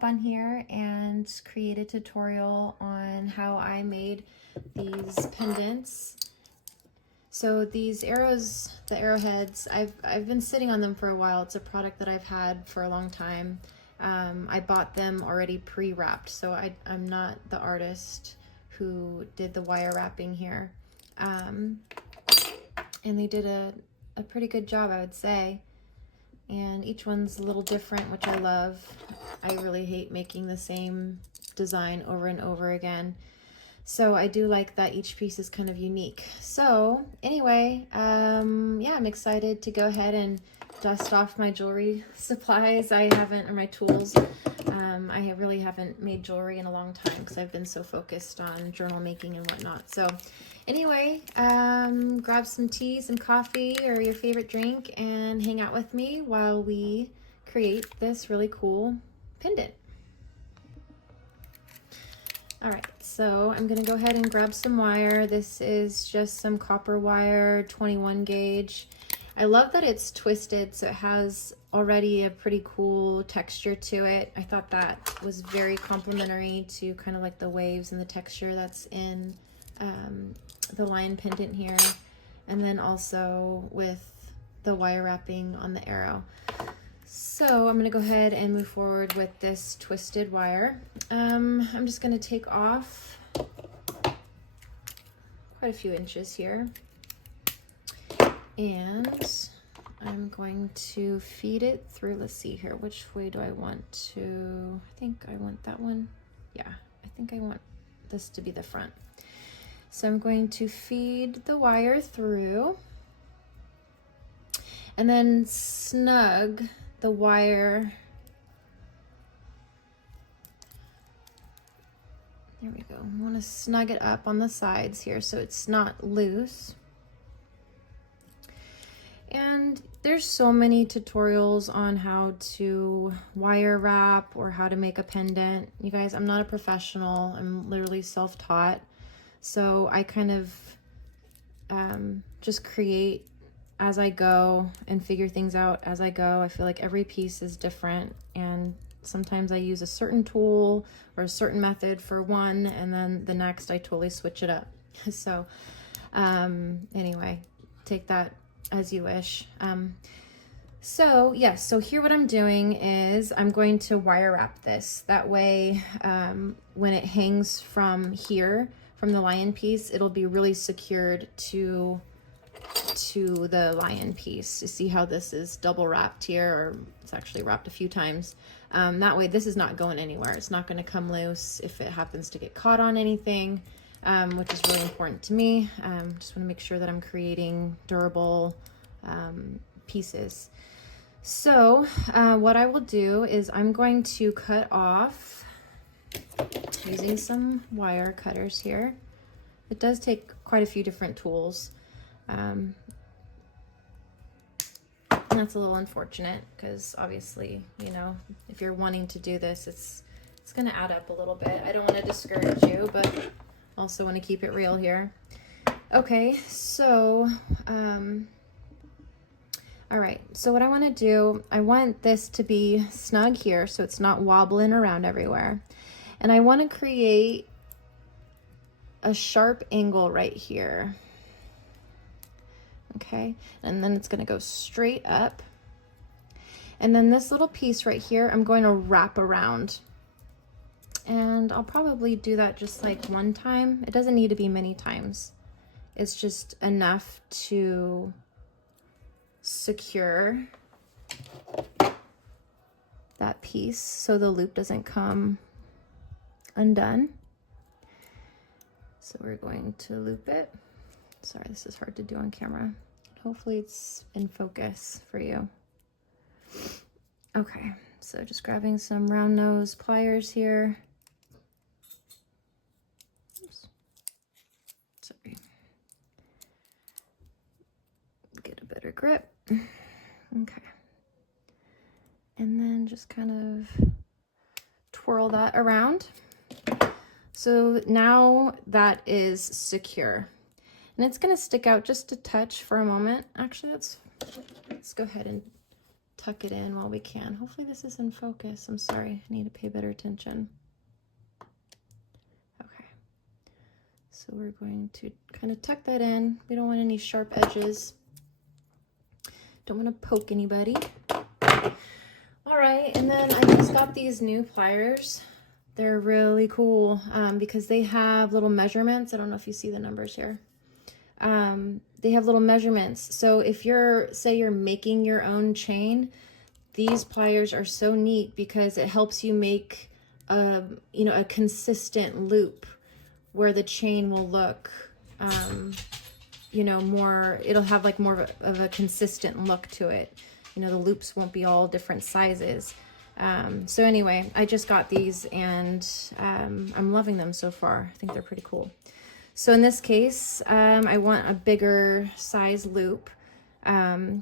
hop on here and create a tutorial on how I made these pendants. So these arrows, the arrowheads, I've been sitting on them for a while. It's a product that I've had for a long time. I bought them already pre-wrapped, so I'm not the artist who did the wire wrapping here. And they did a pretty good job, I would say. And each one's a little different, which I love. I really hate making the same design over and over again. So I do like that each piece is kind of unique. So anyway, yeah, I'm excited to go ahead and dust off my jewelry supplies. I haven't, or my tools. I really haven't made jewelry in a long time because I've been so focused on journal making and whatnot. So anyway, grab some tea, some coffee, or your favorite drink and hang out with me while we create this really cool pendant. All right, so I'm gonna go ahead and grab some wire. This is just some copper wire, 21 gauge. I love that it's twisted, so it has already a pretty cool texture to it. I thought that was very complimentary to kind of like the waves and the texture that's in the lion pendant here. And then also with the wire wrapping on the arrow. So I'm gonna go ahead and move forward with this twisted wire. I'm just gonna take off quite a few inches here. And I'm going to feed it through, let's see here, which way do I want to, I think I want that one. Yeah, I think I want this to be the front. So I'm going to feed the wire through and then snug the wire. There we go. I want to snug it up on the sides here so it's not loose. And there's so many tutorials on how to wire wrap or how to make a pendant. You guys, I'm not a professional. I'm literally self-taught. So I kind of just create as I go and figure things out as I go. I feel like every piece is different, and sometimes I use a certain tool or a certain method for one, and then the next I totally switch it up. So anyway, take that as you wish. So yes, so here what I'm doing is I'm going to wire wrap this. That way when it hangs from here, from the lion piece, it'll be really secured to the lion piece. You see how this is double wrapped here, or it's actually wrapped a few times. That way this is not going anywhere. It's not going to come loose if it happens to get caught on anything, which is really important to me. Just want to make sure that I'm creating durable pieces. So what I will do is I'm going to cut off using some wire cutters here. It does take quite a few different tools. And that's a little unfortunate because obviously, you know, if you're wanting to do this, it's going to add up a little bit. I don't want to discourage you, but also want to keep it real here. Okay, so all right, so what I want to do, I want this to be snug here so it's not wobbling around everywhere. And I want to create a sharp angle right here. Okay, and then it's going to go straight up. And then this little piece right here, I'm going to wrap around. And I'll probably do that just like one time. It doesn't need to be many times. It's just enough to secure that piece so the loop doesn't come undone. So we're going to loop it. Sorry, this is hard to do on camera. Hopefully it's in focus for you. Okay, so just grabbing some round nose pliers here. Oops. Sorry. Get a better grip. Okay. And then just kind of twirl that around. So now that is secure. And it's going to stick out just a touch for a moment. Actually, let's go ahead and tuck it in while we can. Hopefully this is in focus. I'm sorry, I need to pay better attention. Okay, so we're going to kind of tuck that in. We don't want any sharp edges. Don't want to poke anybody. All right, and then I just got these new pliers. They're really cool because they have little measurements. I don't know if you see the numbers here. They have little measurements. So if say you're making your own chain, these pliers are so neat because it helps you make a consistent loop where the chain will look, it'll have like more of a consistent look to it. The loops won't be all different sizes. So anyway, I just got these and I'm loving them so far. I think they're pretty cool. So in this case, I want a bigger size loop. I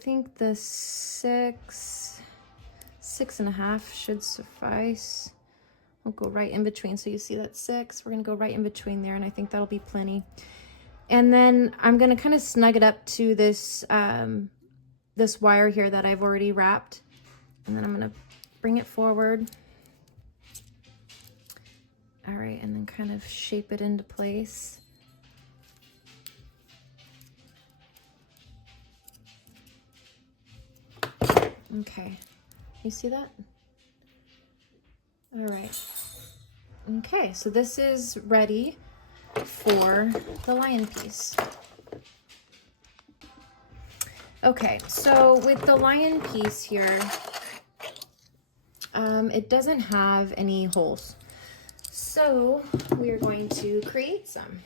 think the 6.5 should suffice. We'll go right in between. So you see that 6, we're gonna go right in between there, and I think that'll be plenty. And then I'm gonna kind of snug it up to this, this wire here that I've already wrapped. And then I'm gonna bring it forward. All right, and then kind of shape it into place. Okay, you see that? All right. Okay, so this is ready for the lion piece. Okay, so with the lion piece here, it doesn't have any holes. So we're going to create some.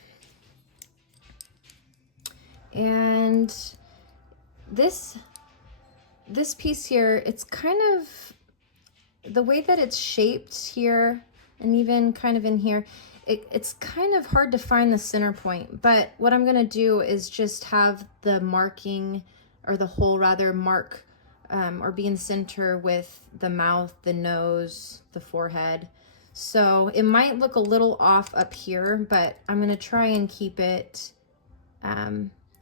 And this piece here, it's kind of, the way that it's shaped here, and even kind of in here, it's kind of hard to find the center point. But what I'm gonna do is just have the marking, or the hole rather, mark or be in center with the mouth, the nose, the forehead. So it might look a little off up here, but I'm gonna try and keep it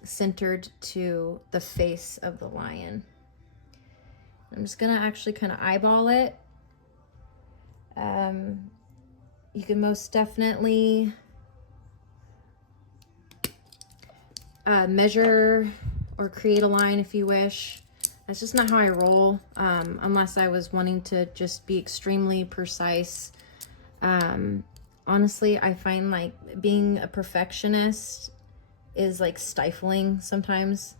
centered to the face of the lion. I'm just gonna actually kind of eyeball it. You can most definitely measure or create a line if you wish. That's just not how I roll, unless I was wanting to just be extremely precise. Honestly, I find like being a perfectionist is like stifling sometimes.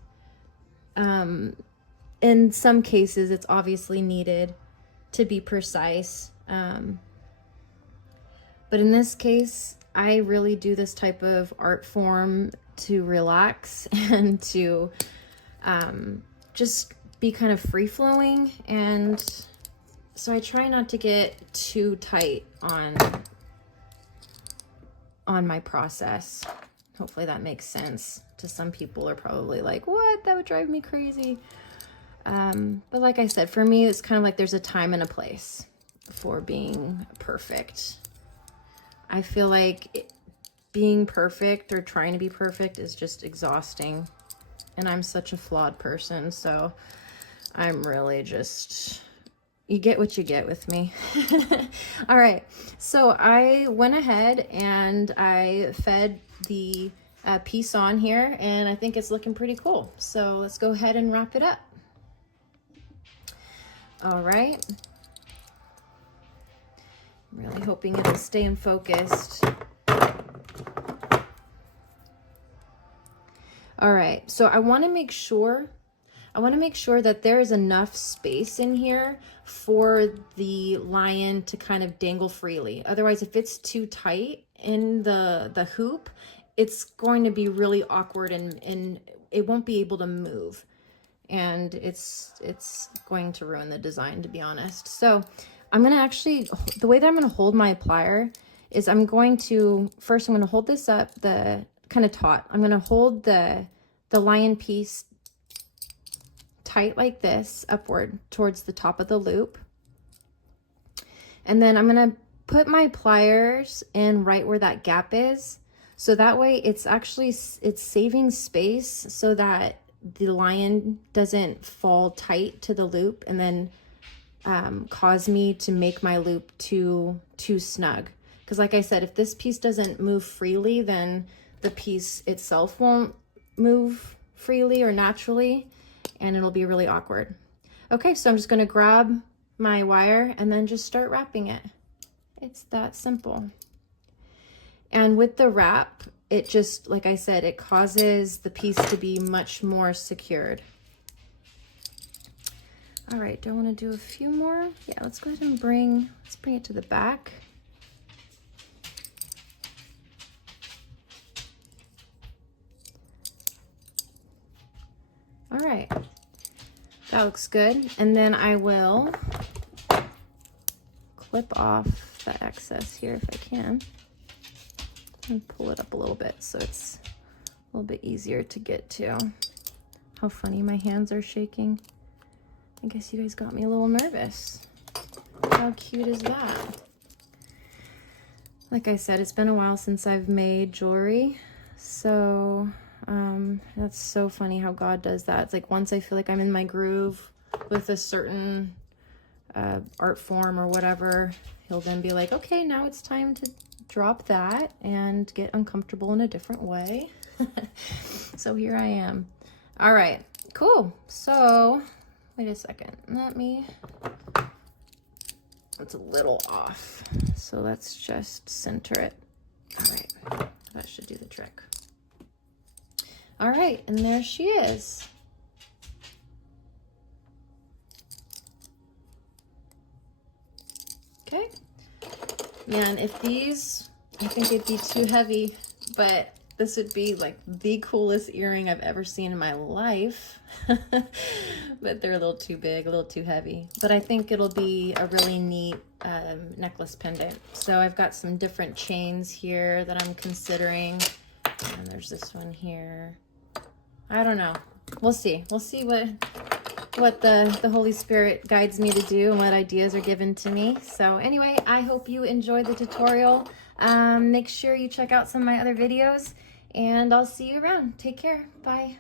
In some cases, it's obviously needed to be precise. But in this case, I really do this type of art form to relax and to just be kind of free-flowing. And so I try not to get too tight on my process. Hopefully that makes sense. To some people are probably like, what? That would drive me crazy. But like I said, for me, it's kind of like there's a time and a place for being perfect. I feel like being perfect or trying to be perfect is just exhausting. And I'm such a flawed person, so I'm really just, you get what you get with me. All right, so I went ahead and I fed the piece on here, and I think it's looking pretty cool. So let's go ahead and wrap it up. All right. I'm really hoping it'll stay in focused. All right, so I want to make sure that there is enough space in here for the lion to kind of dangle freely. Otherwise, if it's too tight in the hoop, it's going to be really awkward and it won't be able to move. And it's going to ruin the design, to be honest. So I'm gonna actually, the way that I'm gonna hold my plier is I'm going to hold this up, the kind of taut. I'm gonna hold the lion piece tight like this, upward towards the top of the loop. And then I'm gonna put my pliers in right where that gap is. So that way it's saving space so that the lion doesn't fall tight to the loop and then cause me to make my loop too snug. Because like I said, if this piece doesn't move freely, then the piece itself won't move freely or naturally, and it'll be really awkward. Okay, so I'm just gonna grab my wire and then just start wrapping it. It's that simple. And with the wrap, it just, like I said, it causes the piece to be much more secured. All right, do I want to do a few more? Yeah, let's go ahead and bring it to the back. All right, that looks good. And then I will clip off the excess here if I can and pull it up a little bit so it's a little bit easier to get to. How funny, my hands are shaking. I guess you guys got me a little nervous. How cute is that? Like I said, it's been a while since I've made jewelry, so that's so funny how God does that. It's like once I feel like I'm in my groove with a certain art form or whatever, he'll then be like, okay, now it's time to drop that and get uncomfortable in a different way. So here I am. All right, cool. So wait a second, it's a little off, so let's just center it. All right, that should do the trick. All right, and there she is. Okay, man, if these, I think it'd be too heavy, but this would be like the coolest earring I've ever seen in my life. But they're a little too big, a little too heavy. But I think it'll be a really neat necklace pendant. So I've got some different chains here that I'm considering. And there's this one here. I don't know. We'll see. We'll see what the Holy Spirit guides me to do and what ideas are given to me. So anyway, I hope you enjoyed the tutorial. Make sure you check out some of my other videos, and I'll see you around. Take care. Bye.